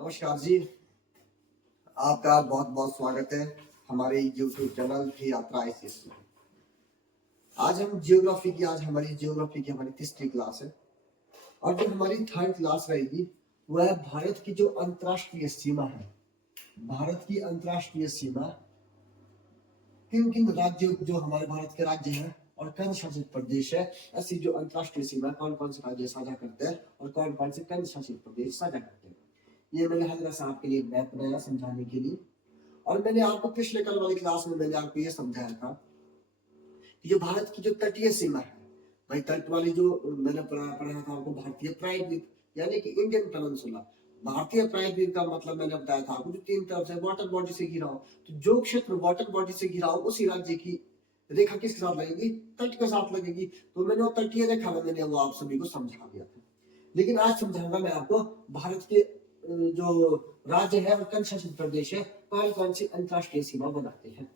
नमस्कार जी। आपका बहुत बहुत स्वागत है हमारे YouTube चैनल की यात्रा ICS में। आज हमारी तीसरी क्लास है और जो हमारी थर्ड क्लास रहेगी वह है भारत की जो अंतर्राष्ट्रीय सीमा है। भारत की अंतर्राष्ट्रीय सीमा किन किन राज्यों जो हमारे भारत के राज्य हैं और केंद्र शासित प्रदेश है, ऐसी जो अंतर्राष्ट्रीय सीमा कौन कौन से राज्य साझा करते हैं और कौन कौन से केंद्र शासित प्रदेश साझा करते हैं, ये मैंने हल्का सा आपके लिए मैप बनाया समझाने के लिए। और मैंने आपको पिछले कल वाली क्लास में मैंने आपको ये समझाया था कि जो भारत की जो तटीय सीमा है, भाई तट वाली जो मैंने पढ़ा था आपको भारतीय प्रायद्वीप यानी कि इंडियन पेनिनसुला। भारतीय प्रायद्वीप का मतलब मैंने बताया था आपको जो तीन तरफ से वाटर बॉडी से घिरा हो, तो जो क्षेत्र वाटर बॉडी से घिरा हो उसी राज्य की रेखा किसके साथ लगेगी? तट के साथ लगेगी। तो मैंने वो तटीय रेखा में मैंने वो आप सभी को समझा दिया था। लेकिन आज समझाऊंगा मैं आपको भारत के जो राज्य है और केंद्र शासित प्रदेश है कौन कौन सी अंतरराष्ट्रीय सीमा बनाते हैं।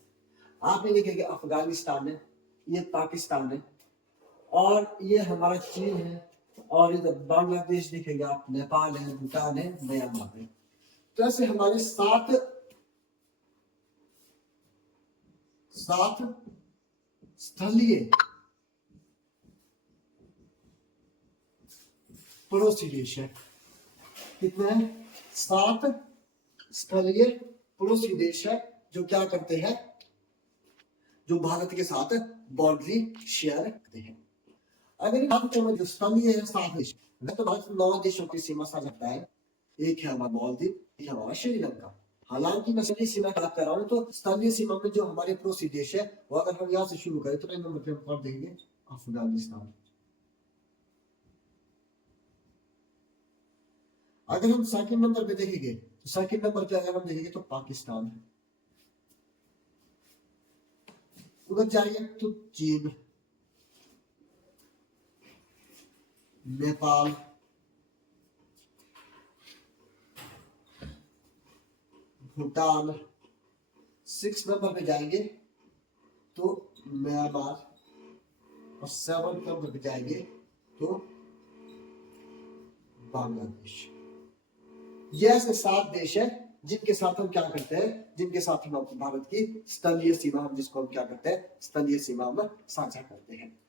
आप ये देखेंगे अफगानिस्तान है, ये पाकिस्तान है और ये हमारा चीन है और इधर बांग्लादेश दिखेगा, आप नेपाल है, भूटान है, म्यांमार है। तो ऐसे हमारे सात स्थलीय पड़ोसी देश है। कितने हैं? 7 स्थलीय पड़ोसी देश है जो क्या करते हैं, जो भारत के साथ बाउंड्री शेयर करते हैं। अगर बात करें जो स्थलीय है 7 देश, तो भारत 9 देशों की सीमा साझा करता है। एक है हमारा मालदीव, एक है हमारा श्रीलंका। हालांकि मैं स्थलीय सीमा की बात कर रहा हूँ तो स्थलीय सीमा में जो हमारे पड़ोसी देश है वो अगर हम यहाँ से शुरू करें तो नंबर पे हम कर देंगे अफगानिस्तान। अगर हम सेकंड नंबर पे देखेंगे तो सेकंड नंबर पे अगर हम देखेंगे तो पाकिस्तान है। उधर जाएंगे तो चीन, नेपाल, भूटान। 6 नंबर पे जाएंगे तो म्यांमार और 7 नंबर पे जाएंगे तो बांग्लादेश। ये ऐसे 7 देश है जिनके साथ हम क्या करते हैं, जिनके साथ हम भारत की स्थलीय सीमा हम जिसको हम क्या करते हैं, स्थलीय सीमा में साझा करते हैं।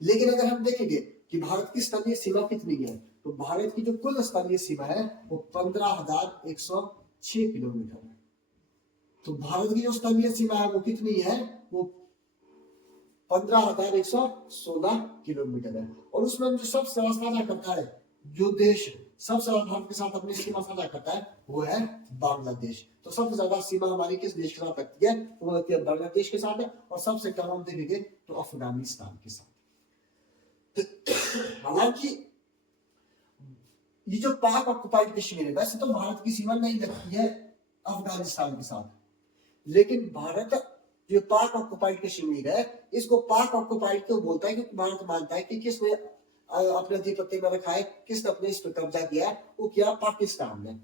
लेकिन अगर हम देखेंगे कि भारत की स्थलीय सीमा कितनी है तो भारत की जो कुल स्थलीय सीमा है वो 15,106 किलोमीटर है। तो भारत की जो स्थलीय सीमा है वो कितनी है, वो 15,116 किलोमीटर है। और उसमें जो सबसे ज्यादा साझा करता है, जो देश सबसे ज्यादा भारत के साथ अपनी सीमा साझा करता है वो है बांग्लादेश। तो सबसे ज्यादा सीमा हमारी किस देश के साथ लगती है, वो लगती है बांग्लादेश के साथ है। और सबसे कम हम देखेंगे तो अफगानिस्तान के साथ। हालांकि ये जो पाक ऑक्युपाइड कश्मीर है, वैसे तो भारत की सीमा नहीं लगती है अफगानिस्तान के साथ, लेकिन भारत जो पाक ऑक्युपाइड कश्मीर है इसको पाक ऑक्युपाइड क्यों बोलता है, क्योंकि भारत मानता है कि किसने अपने अधिपत्य में रखा है, किसने अपने इस पर कब्जा किया है, वो किया पाकिस्तान ने।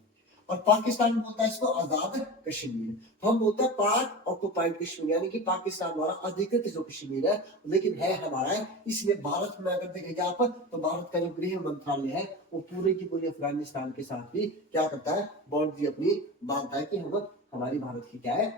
और पाकिस्तान बोलता है इसको आजाद कश्मीर। तो हम बोलते हैं पाक ऑक्युपाइड कश्मीर यानी कि पाकिस्तान द्वारा अधिकृत जो कश्मीर है, लेकिन है हमारा है। इसलिए भारत में अगर देखेंगे आप तो भारत का जो गृह मंत्रालय है वो पूरे की पूरी अफगानिस्तान के साथ भी क्या करता है, बाउंड्री अपनी बांधता है कि हम हमारी भारत की क्या है,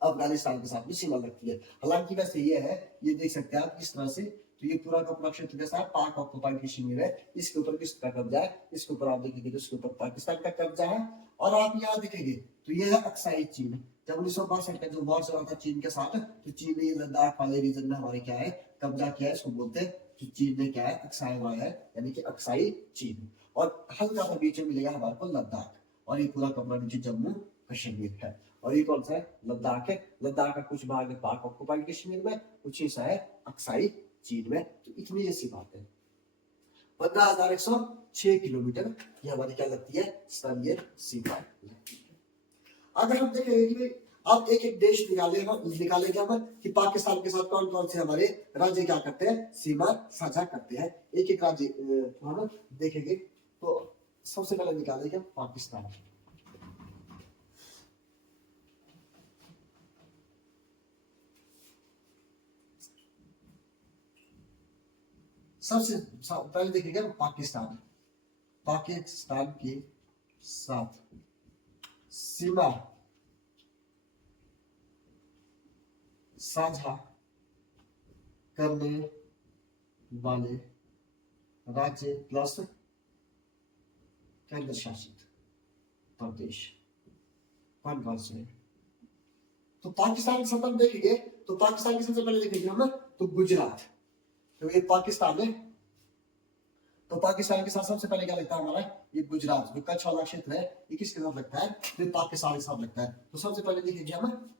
अफगानिस्तान के साथ भी सीमा लगती है। हालांकि वैसे ये है, ये देख सकते हैं आप किस तरह से, तो ये पूरा का पूरा क्षेत्र कैसा है, पाक ऑक्युपाइड कश्मीर है। इसके ऊपर किसका कब्जा है, इसके ऊपर आप देखेंगे तो इसके ऊपर पाकिस्तान का कब्जा है। और आप यहाँ देखेंगे तो ये है अक्साई चीन। जब 1962 का जो वॉर चला था चीन के साथ, तो चीन ने लद्दाख वाले रीजन में हमारे क्या है कब्जा किया है, इसको बोलते हैं जो चीन ने क्या है अक्साई हुआ है, यानी कि अक्साई चीन। और हल्का सा बीच में मिलेगा हमारे को लद्दाख, और ये पूरा कपड़ा नीचे जम्मू कश्मीर है। और ये कौन सा है, लद्दाख है। लद्दाख का कुछ भाग है पाक ऑक्युपाइड कश्मीर में, कुछ हिस्सा है अक्साई चीन में। तो इतनी जैसी बात है। 15,106 किलोमीटर ये हमारी क्या लगती है, स्थलीय सीमा लगती है। अगर हम देखेंगे कि अब एक एक देश निकालेंगे हम कि पाकिस्तान के साथ कौन कौन से हमारे राज्य क्या करते हैं, सीमा साझा करते हैं। एक एक राज्य हम देखेंगे तो सबसे पहले निकालेंगे पाकिस्तान। सबसे पहले देखेंगे पाकिस्तान। पाकिस्तान की साथ सीमा साझा करने वाले राज्य प्लस केंद्र शासित प्रदेश कौन कौन से हैं? तो पाकिस्तान के साथ हम देखेंगे, तो पाकिस्तान की सबसे पहले देखेंगे हम तो गुजरात, तो ये पाकिस्तान है, तो पाकिस्तान के साथ सबसे पहले क्या लगता है हमारा, ये गुजरात जो कच्छ वाला क्षेत्र है, ये किसके साथ लगता है, ये पाकिस्तान के साथ लगता है। तो सबसे पहले देखेंगे हम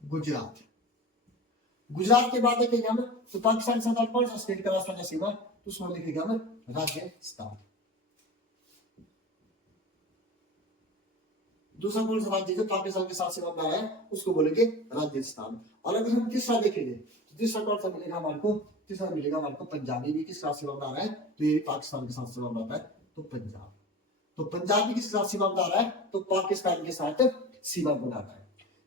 गुजरात। गुजरात के बाद देखेंगे हम तो पाकिस्तान के साथ कौन सा स्टेट का रास्ता है सीमा, तो उसमें देखेंगे हम राजस्थान। दूसरा कौन सा राज्य जो पाकिस्तान के साथ सीमा बना है उसको बोलेंगे राजस्थान। और अगर हम तीसरा देखेंगे तो तीसरा कौन सा मिलेगा हमारे को, तीसरा मिलेगा हमारे को पंजाबी भी किस साथ सीमा बना रहा है, तो ये पाकिस्तान के साथ सीमा बनाता है, तो पंजाब। तो पंजाब भी किसके साथ सीमा बना रहा है, तो पाकिस्तान के साथ सीमा बनाता है।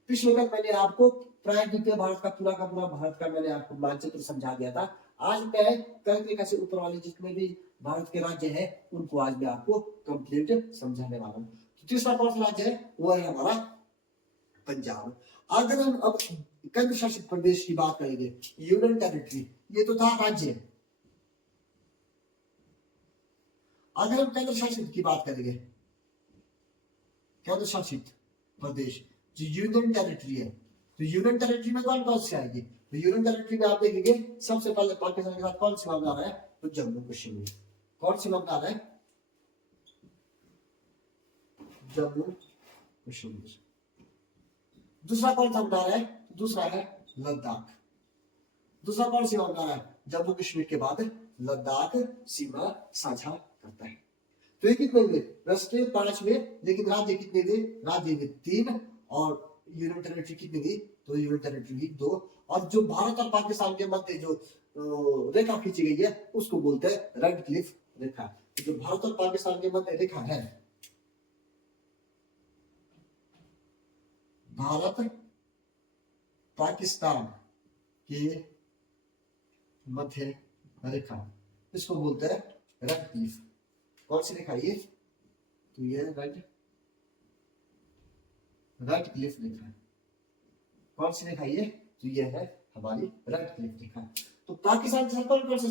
पिछले कल मैंने आपको प्रायद्वीपीय भारत का पूरा भारत का मैंने आपको मानचित्र समझा दिया था। आज मैं कई तरीके से ऊपर वाले जितने भी भारत के राज्य हैं उनको आज मैं आपको कंप्लीट समझाने वाला हूँ। तीसरा कौन सा राज्य है, वो है हमारा पंजाब। अगर हम अब केंद्र शासित प्रदेश की बात करेंगे, यूनियन टेरिटरी, ये तो था राज्य। अगर हम केंद्र शासित की बात करेंगे, केंद्र शासित प्रदेश जो यूनियन टेरिटरी है, तो यूनियन टेरिटरी में कौन कौन से आएगी, तो यूनियन टेरिटरी में आप देखेंगे सबसे पहले पाकिस्तान के साथ कौन सीमा बना रहा है, तो जम्मू कश्मीर। कौन सीमा बना रहा है, जम्मू कश्मीर। दूसरा कौन सा बना रहा है, दूसरा है लद्दाख। दूसरा कौन सीमा बना रहा है, जम्मू कश्मीर के बाद लद्दाख सीमा साझा करता है। तो ये कितने हुए, राष्ट्रीय 5 हुए, लेकिन राज्य कितने थे, राज्य हुए 3 और यूनियन टेरिटरी कितनी थी, तो यूनियन टेरिटरी 2। और जो भारत और पाकिस्तान के मध्य जो रेखा खींची गई है उसको बोलते हैं रेड क्लिफ रेखा। जो भारत और पाकिस्तान के मध्य रेखा है, भारत पाकिस्तान के मध्य रेखा, इसको बोलते हैं रेड क्लिफ। कौन सी रेखा ये, तो ये रेड क्लिफ रेखा। कौन सी रेखा ये, तो ये है हमारी रेड क्लिफ रेखा। तो पाकिस्तान के साथ कौन कौन से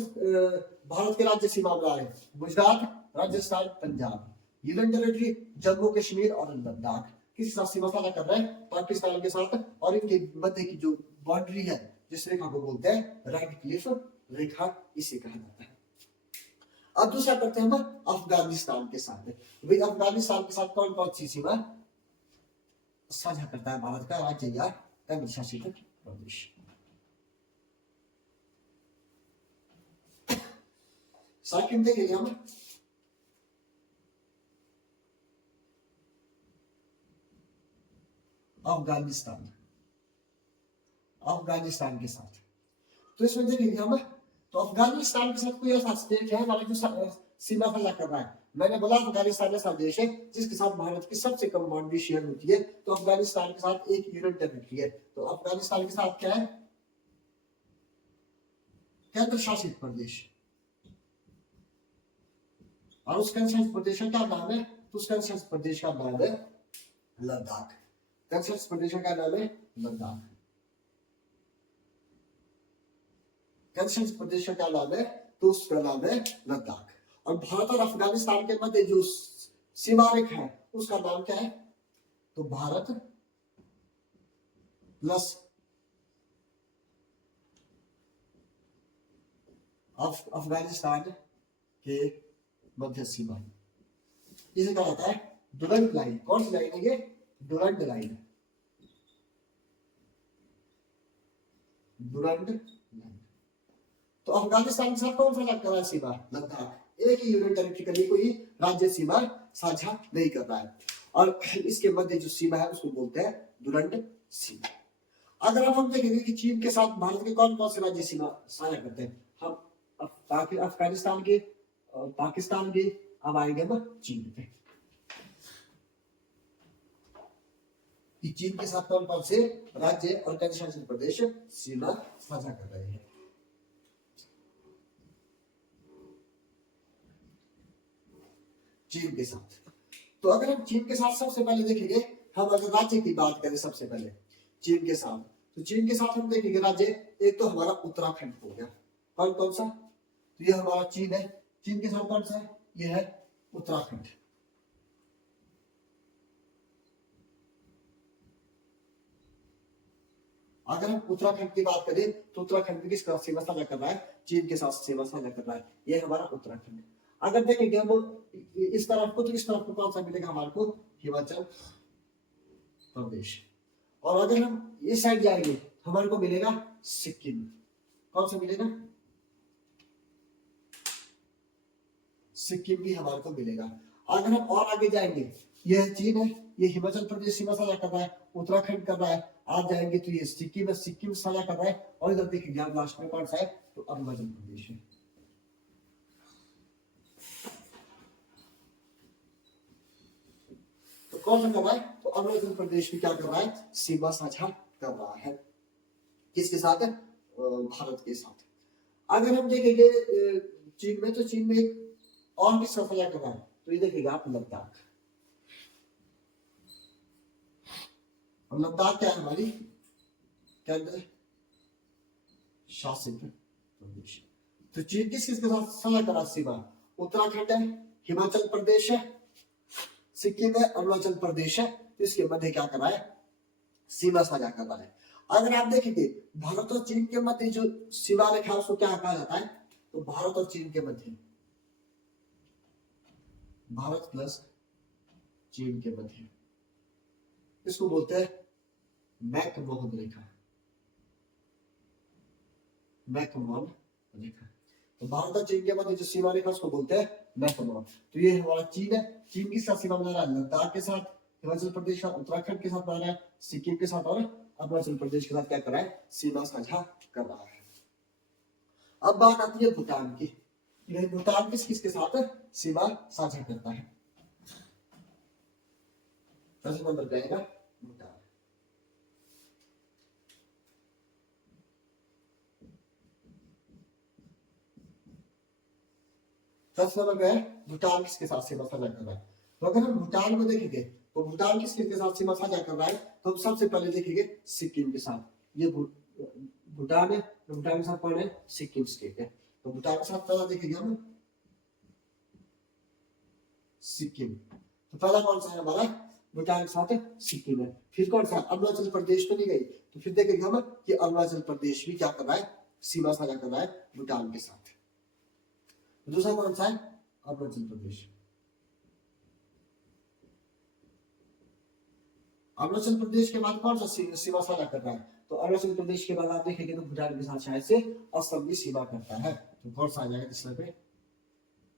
भारत के राज्य सीमा बना रहे हैं, गुजरात, राजस्थान, पंजाब। यूनियन टेरिटरी जम्मू कश्मीर और लद्दाख किस साथ सीमा साझा कर रहे हैं, पाकिस्तान के साथ। और इनके मध्य की जो बाउंड्री है जिस रेखा को बोलते हैं रेड क्लिफ रेखा, इसे कहा जाता है। अब दूसरा करते हैं हम अफगानिस्तान के साथ। भाई अफगानिस्तान के साथ कौन कौन सी सीमा साझा करता है भारत का राज्य या केंद्र शासित प्रदेश। सेकंड देखेंगे हम अफगानिस्तान के साथ। तो इसमें देखेंगे हम तो अफगानिस्तान के साथ कोई ऐसा स्टेट है हमारे जो सीमा साझा कर रहा है। मैंने बोला अफगानिस्तान ऐसा देश है जिसके साथ भारत की सबसे कम बाउंड्री शेयर होती है, तो अफगानिस्तान के साथ एक यूनियन टेरिटरी है। तो अफगानिस्तान के साथ क्या है, केंद्र शासित प्रदेश। और उस केंद्र शासित प्रदेश का क्या नाम है, तो उस केंद्र शासित प्रदेश का नाम है लद्दाख। केंद्र शासित प्रदेश का नाम है लद्दाख। केंद्र शासित प्रदेश का क्या नाम है, तो उसका नाम है लद्दाख। और भारत और अफगानिस्तान के मध्य जो सीमा रेखा है उसका नाम क्या है, तो भारत प्लस अफगानिस्तान के मध्य सीमा, इसे कहा जाता है डुरंड लाइन। कौन सी लाइन है ये, डुरंड लाइन। Durand line. तो अफगानिस्तान के साथ कौन सा कर रहा है सीमा, लद्दाख। एक ही यूनियन टेरिटरी का कोई राज्य सीमा साझा नहीं कर रहा है। और इसके मध्य जो सीमा है उसको बोलते हैं डुरंड सीमा। अगर अब हम देखेंगे कि चीन के साथ भारत के कौन कौन से राज्य सीमा साझा करते हैं, हम अफगानिस्तान के, पाकिस्तान के, अब आएंगे हम चीन पे। चीन के साथ कौन कौन से राज्य और केंद्र शासित प्रदेश सीमा साझा कर रहे हैं। चीन के साथ। तो अगर हम चीन के साथ सबसे पहले देखेंगे, हम अगर राज्य की बात करें सबसे पहले चीन के साथ, तो चीन के साथ हम देखेंगे राज्य, एक तो हमारा उत्तराखंड हो गया। कौन कौन सा? तो ये हमारा चीन है। चीन के साथ कौन सा है? ये है उत्तराखंड। अगर हम उत्तराखंड की बात करें तो उत्तराखंड भी किसका सीमा साझा कर रहा है? चीन के साथ सीमा साझा कर रहा है। ये हमारा उत्तराखंड। अगर देखेंगे हम इस तरफ को, तो इस तरफ को कौन सा मिलेगा हमारे को? हिमाचल प्रदेश। और अगर हम इस साइड जाएंगे हमारे को मिलेगा सिक्किम। कौन सा मिलेगा? सिक्किम भी हमारे को मिलेगा। अगर हम और आगे जाएंगे, यह चीन है, ये हिमाचल प्रदेश सीमा साझा कर रहा है, उत्तराखंड कर रहा है। आप जाएंगे तो ये सिक्किम है, सिक्किम साझा कर रहा है। और इधर देखिए लास्ट में कौन सा है? तो अरुणाचल प्रदेश है। तो कौन सा कर रहा है? तो अरुणाचल प्रदेश भी क्या कर रहा है? सीमा साझा कर रहा है। किसके साथ? भारत के साथ। अगर हम देखेंगे चीन में, तो चीन में एक और किसका साझा कर रहा है? तो ये देखिएगा आप लद्दाख। और लद्दाख क्या है? हमारी केंद्र शासित प्रदेश। तो चीन किस किसके साथ साझा कर रहा है सीमा? उत्तराखंड है, हिमाचल प्रदेश है, सिक्किम है, अरुणाचल प्रदेश है। तो इसके मध्य क्या कर रहा है? सीमा साझा कर रहा है। अगर आप देखेंगे भारत और चीन के मध्य जो सीमा रेखा उसको क्या कहा जाता है? तो भारत और चीन के मध्य, भारत प्लस चीन के मध्य, इसको बोलते हैं मैकमोहन रेखा। मैकमोहन रेखा। तो भारत और चीन के मध्य जो सीमा रेखा उसको बोलते हैं मैकमोहन। तो ये हमारा चीन है। चीन किसका सीमा बना रहा है? लद्दाख के साथ, हिमाचल प्रदेश का उत्तराखंड के साथ बना रहा है, सिक्किम के साथ और अरुणाचल प्रदेश के साथ क्या कर रहा है? सीमा साझा कर रहा है। अब बात आती है भूटान की। भूटान किस किसके साथ सीमा साझा करता है? फर्स्ट नंबर पे आएगा भूटान। फर्स्ट नंबर पे है भूटान किसके साथ सीमा साझा कर रहा है? तो अगर हम भूटान को देखेंगे तो भूटान किसके साथ सीमा साझा कर रहा है? तो हम सबसे पहले देखेंगे सिक्किम के साथ। ये भूटान है, भूटान के साथ कौन है? सिक्किम स्टेट है। तो भूटान के साथ पहला देखेंगे हम सिक्किम। तो पहला कौन सा है हमारा? भूटान के साथ सिक्किम है। फिर कौन सा? अरुणाचल प्रदेश तो नहीं गई, तो फिर देखेंगे हम कि अरुणाचल प्रदेश भी क्या कर रहा है? सीमा साझा कर रहा है भूटान के साथ। दूसरा कौन सा है? अरुणाचल प्रदेश। अरुणाचल प्रदेश के बाद कौन सा सीमा साझा कर रहा है? तो अरुणाचल प्रदेश के बाद आप देखेंगे तो भूटान के साथ शायद से असम भी सीमा करता है। तो कौन सा आ जाएगा तीसरे पे?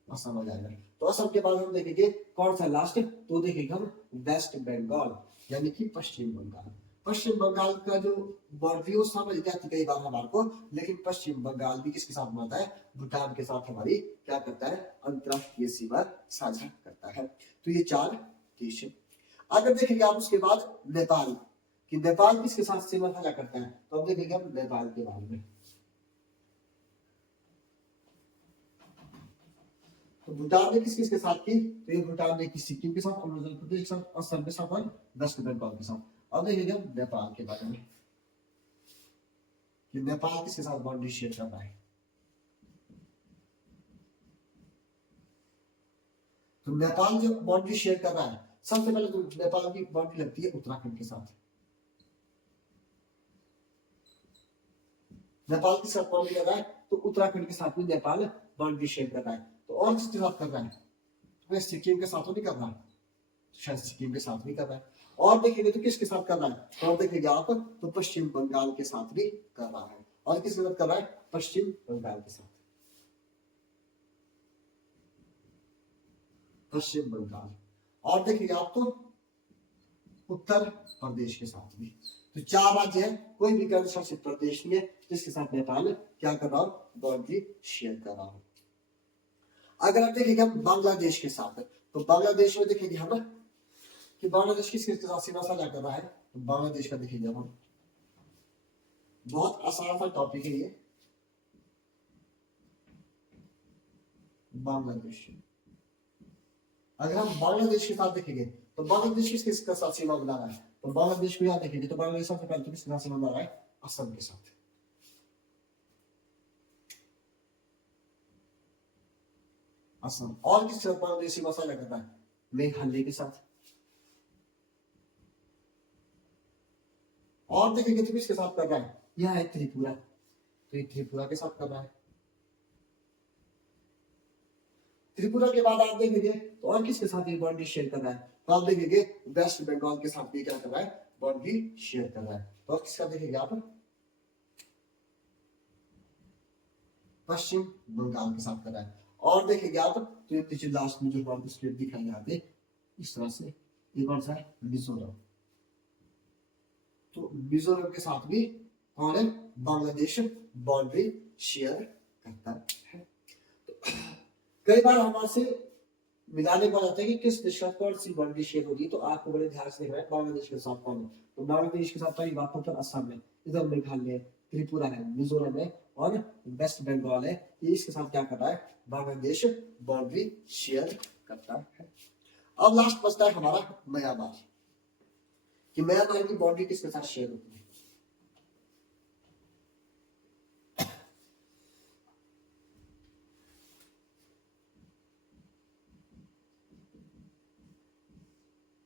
असम आ जाएगा। तो असम के बाद हम देखेंगे कौन सा लास्ट? तो देखेंगे हम वेस्ट बंगाल, यानी कि पश्चिम बंगाल। पश्चिम बंगाल का जो बाउंड्री समझ जाती कई बार हमारे को, लेकिन पश्चिम बंगाल भी किसके साथ बनता है? भूटान के साथ हमारी क्या करता है? अंतरराष्ट्रीय सीमा साझा करता है। तो ये 4 देश है। अगर देखेंगे आप उसके बाद नेपाल, कि नेपाल किसके साथ सीमा साझा करता है? तो अब देखेंगे हम नेपाल के बारे में। तो भूटान ने किस किसके साथ की? तो ये भूटान ने की सिक्किम के साथ, अरुणाचल प्रदेश के साथ, असम के साथ और वेस्ट बंगाल के साथ। अब देखेंगे हम नेपाल के बारे में कि नेपाल किसके साथ बाउंड्री शेयर कर रहा है। तो नेपाल जो बाउंड्री शेयर कर रहा है, सबसे पहले तो नेपाल की बाउंड्री लगती है उत्तराखंड के साथ। नेपाल के साथ बाउंड्री कर रहा है, तो उत्तराखंड के साथ भी नेपाल बाउंड्री शेयर कर रहा है। तो और किसके साथ कर रहा है? तो सिक्किम के साथ तो नहीं कर रहा, शायद सिक्किम के साथ भी कर रहा है। और देखेंगे तो किसके साथ कर रहा है? और देखेंगे आप तो पश्चिम बंगाल के साथ भी कर रहा है। और किसके साथ कर रहा है? पश्चिम बंगाल के साथ। पश्चिम बंगाल। और देखिए आप तो उत्तर प्रदेश के साथ भी। तो 4 राज्य है, कोई भी केंद्र शासित प्रदेश नहीं है जिसके साथ नेपाल क्या कर रहा हो? बाउंड्री शेयर कर रहा हो। अगर आप देखेंगे हम बांग्लादेश के साथ, तो बांग्लादेश में देखेंगे हम कि बांग्लादेश किसके साथ सीमा साझा कर रहा है? तो बांग्लादेश का देखेंगे हम, बहुत आसान सा टॉपिक है ये। बांग्लादेश अगर हम बांग्लादेश के साथ देखेंगे तो बांग्लादेश किसके साथ सीमा बना रहा है, तो बांग्लादेश को यहाँ देखेंगे तो बांग्लादेश सबसे पहले तो किसके साथ सीमा बना रहा है, असम के साथ। असम और किसके साथ बांग्लादेश सीमा साझा करता है, मेघालय के साथ। और देखेंगे तो किसके साथ कर रहा है, यह है त्रिपुरा, तो ये त्रिपुरा के साथ कर रहा है। त्रिपुरा के बाद आप देखेंगे तो और किसके साथ ये बाउंड्री शेयर कर रहा है, तो आप देखेंगे वेस्ट बंगाल के साथ भी क्या कर रहा है, बाउंड्री शेयर कर रहा है। तो और किसका देखेंगे आप, पश्चिम बंगाल के साथ कर रहा है। और देखेंगे आप तो ये नीचे लास्ट में जो हमारे स्टेट दिखा है यहाँ पे इस तरह से, ये कौन सा है, मिजोरम। तो मिजोरम के साथ भी कौन है, बांग्लादेश बाउंड्री शेयर करता है। कई बार हमारे से मिलाने पर आता है कि किस देश का कौन सी बाउंड्री शेयर होगी, तो आपको बड़े ध्यान से देखना है बांग्लादेश के साथ कौन है। तो बांग्लादेश के साथ पहली बात तो असम है, इधर मेघालय है, त्रिपुरा है, मिजोरम है और वेस्ट बंगाल है। ये इसके साथ क्या कर रहा है, बांग्लादेश बाउंड्री शेयर करता है। अब लास्ट बचता है हमारा म्यांमार, कि म्यांमार की बाउंड्री किसके साथ शेयर होती है।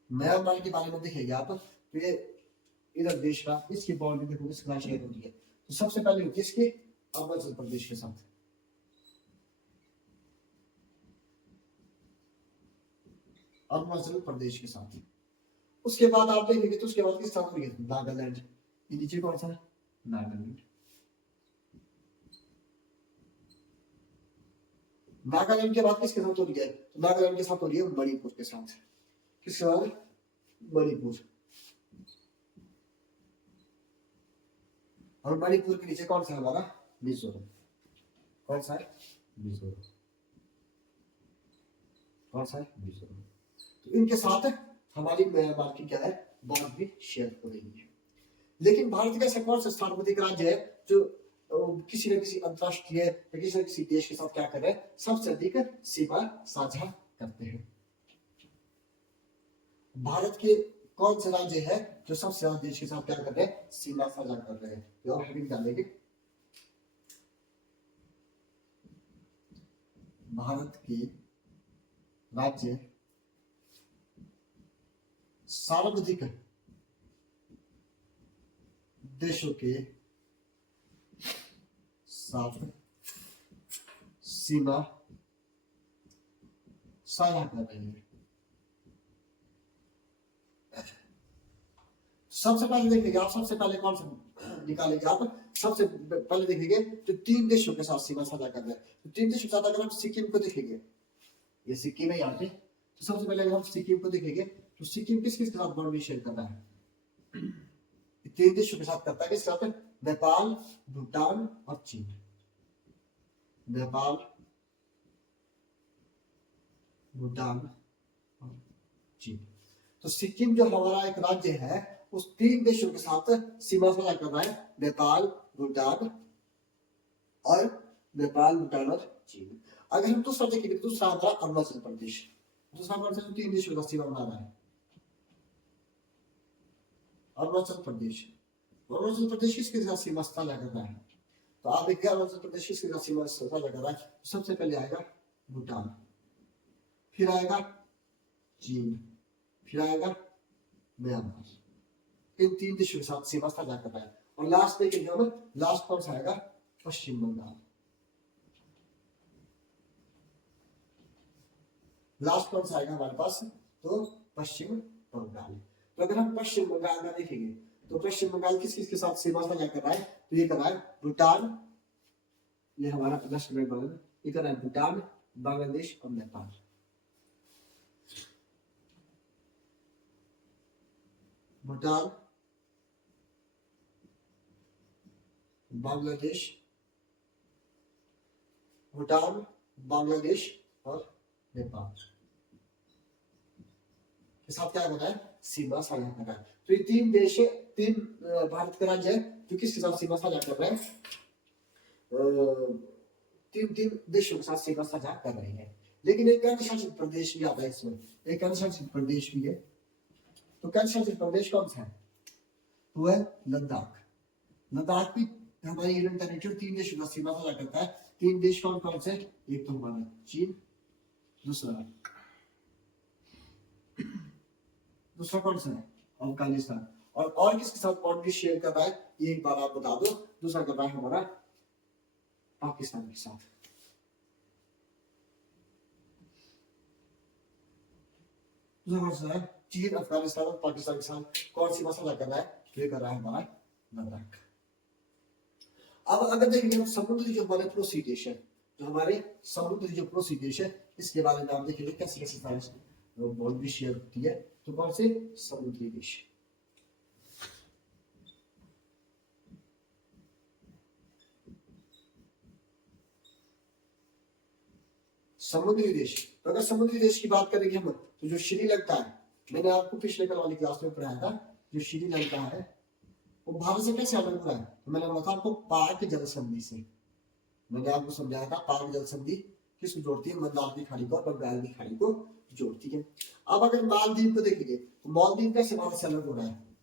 म्यांमार के बारे में देखेंगे आप तो ये इधर देश का इसकी बाउंड्री देखो किसके साथ शेयर होती है, तो सबसे पहले होती है इसकी अरुणाचल प्रदेश के साथ। अरुणाचल प्रदेश के साथ। उसके बाद आप देखेंगे तो उसके बाद किस साथ होगी, नागालैंड। ये नीचे कौन सा है, नागालैंड। नागालैंड के बाद किसके साथ हो रही है, तो नागालैंड के साथ हो रही है मणिपुर के साथ। किसके बाद, मणिपुर। और मणिपुर के नीचे कौन सा है हमारा, मिजोरम। कौन सा है, मिजोरम। कौन सा है, मिजोरम। तो इनके साथ हमारी म्यांमार की क्या है, बाउंड्री शेयर हो रही है। लेकिन भारत का ऐसा कौन सा स्थानपतिक राज्य है जो किसी न किसी अंतरराष्ट्रीय या किसी न किसी देश के साथ क्या कर रहे हैं, सबसे अधिक सीमा साझा करते हैं। भारत के कौन से राज्य है जो सबसे ज्यादा देश के साथ क्या कर रहे हैं, सीमा साझा कर रहे हैं, और हेडिंग डालेंगे भारत के राज्य सर्वाधिक देशों के साथ सीमा साझा कर रहे हैं। सबसे पहले देखेंगे आप, सबसे पहले कौन सा निकालेंगे आप, सबसे पहले देखेंगे जो 3 देशों के साथ सीमा साझा कर रहे हैं। तो 3 देशों के साथ अगर हम सिक्किम को देखेंगे, ये सिक्किम है यहाँ पे, तो सबसे पहले अगर हम सिक्किम को देखेंगे तो सिक्किम किस किस के साथ बाउंड्री शेयर कर रहा है, 3 देशों के साथ करता है। किसके साथ, नेपाल, भूटान और चीन। नेपाल, भूटान और चीन। तो सिक्किम जो हमारा एक राज्य है उस 3 देशों के साथ सीमा साझा कर रहा है, नेपाल, भूटान और चीन। अगर हम दूसरा देखेंगे तो दूसरा हमारा अरुणाचल प्रदेश। दूसरा कौन सा, 3 देशों का सीमा बना रहा है, अरुणाचल प्रदेश। अरुणाचल प्रदेश किसके साथ सीमा साझा कर रहा है, तो आप देखिए अरुणाचल प्रदेश किसके साथ सीमा साझा कर रहा है, सबसे पहले आएगा भूटान, फिर आएगा चीन, फिर आएगा म्यांमार। इन 3 देशों के साथ सीमा साझा कर रहा है। और लास्ट देखेंगे हम, लास्ट कौन सा आएगा, पश्चिम बंगाल। लास्ट कौन सा आएगा हमारे पास, तो पश्चिम बंगाल। तो अगर हम पश्चिम बंगाल में देखेंगे तो पश्चिम बंगाल किस किस के साथ सीमा साझा कर रहा है, तो ये कर रहा है भूटान, ये हमारा वेस्ट बंगाल, ये कर रहा है भूटान, बांग्लादेश और नेपाल। भूटान, बांग्लादेश, भूटान, बांग्लादेश और नेपाल के साथ क्या होता है, सीमा साझा कर रहा है। तो ये 3 देश, 3 भारत के राज्य है जो किसके साथ सीमा साझा कर रहे हैं, 3 देशों के साथ सीमा साझा कर रहे हैं। लेकिन एक केंद्र शासित प्रदेश भी आता है इसमें, एक केंद्र शासित प्रदेश भी है। तो केंद्र शासित प्रदेश कौन सा है? वो है लद्दाख। लद्दाख भी हमारी यूनियन टेरिटरी 3 देशों का सीमा साझा करता है। 3 देश कौन कौन से? एक तो हमारा चीन, दूसरा कौन सा है? अफगानिस्तान। और किसके साथ बाउंड्री शेयर कर रहा है ये एक बार आप बता दो। दूसरा कर रहा है हमारा पाकिस्तान के साथ। दूसरा कौन सा है? चीन, अफगानिस्तान और पाकिस्तान के साथ कौन सी मसला कर रहा है? ये कर रहा है हमारा लद्दाख। अब अगर देखेंगे हम समुद्री जो हमारे पड़ोसी देश है, जो हमारे समुद्री जो पड़ोसी देश है, इसके बारे में आप देखेंगे कैसे कैसे बाउंड्री शेयर होती है। तो कौन से समुद्री देश? समुद्री देश। तो अगर समुद्री देश की बात करेंगे हम, तो जो श्रीलंका है, मैंने आपको पिछले कल वाली क्लास में पढ़ाया था, जो श्रीलंका है वो भारत से कैसे अलग हुआ है? तो मैंने बोला था आपको पाक जल संधि से। मैंने आपको समझाया था पाक जल संधि किसको जोड़ती है? मंदार की खाड़ी को और बंगाल की खाड़ी को जोड़ती है। अब अगर मालदीव को देखेंगे तो मालदीव कैसे भारत से अलग हो रहा है?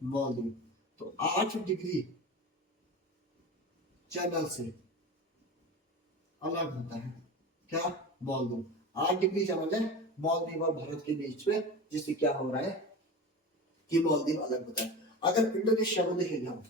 मालदीव तो 8 डिग्री चैनल से अलग होता है। क्या? मालदीव 8 डिग्री चैनल है मालदीव और भारत के बीच में, जिससे क्या हो रहा है कि मालदीव अलग होता है। अगर इंडोनेशिया को देखेंगे हम,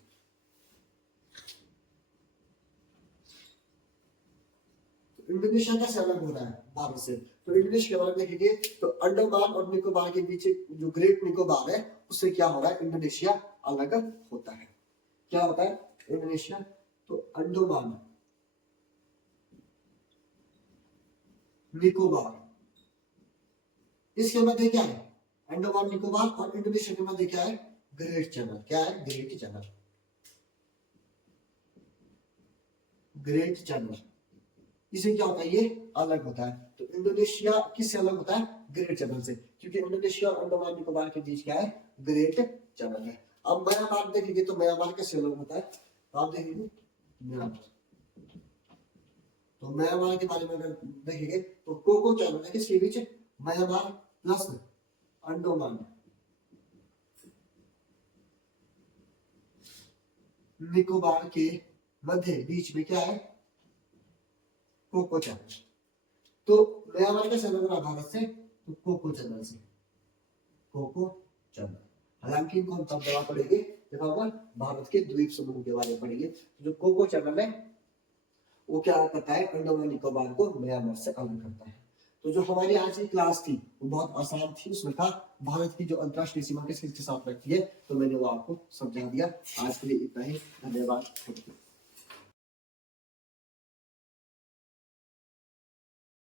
इंडोनेशिया कैसे अलग हो रहा है भारत से? तो इंडोनेशिया के बारे में देखेंगे तो अंडमान और निकोबार के बीच जो ग्रेट निकोबार है उससे क्या हो रहा है? इंडोनेशिया अलग होता है। क्या होता है? इंडोनेशिया तो अंडमान निकोबार, इसके मध्य क्या है? अंडमान निकोबार। और इंडोनेशिया के मध्य क्या है? Great channel. क्या है? Great channel. ग्रेट चैनल इसे क्या होता है? ये अलग होता है। तो इंडोनेशिया किससे अलग होता है? ग्रेट चैनल से, क्योंकि इंडोनेशिया और अंडमान निकोबार के बीच क्या है? ग्रेट चैनल है। अब म्यांमार देखेंगे तो म्यांमार कैसे अलग होता है? तो आप देखेंगे म्यांमार, तो म्यांमार के बारे में अगर देखेंगे तो कोको चैनल है किसके बीच? म्यांमार प्लस अंडमान निकोबार के मध्य बीच में क्या है? Cocoa channel. तो म्यांमार कैसे अलग हो रहा भारत से? तो कोको चैनल से। Coco Chanel. हालांकि इनको हम तब दवा पड़ेंगे जब हम भारत के द्वीप समूह के बारे में पढ़ेंगे। जो कोको चैनल है वो क्या करता है? अंडमान निकोबार को म्यांमार से अलग करता है। तो जो हमारी आज की क्लास थी वो बहुत आसान थी। उसमें था भारत की जो अंतरराष्ट्रीय सीमा किस किसके साथ रखती है, तो मैंने वो आपको समझा दिया। आज के लिए इतना ही। धन्यवाद।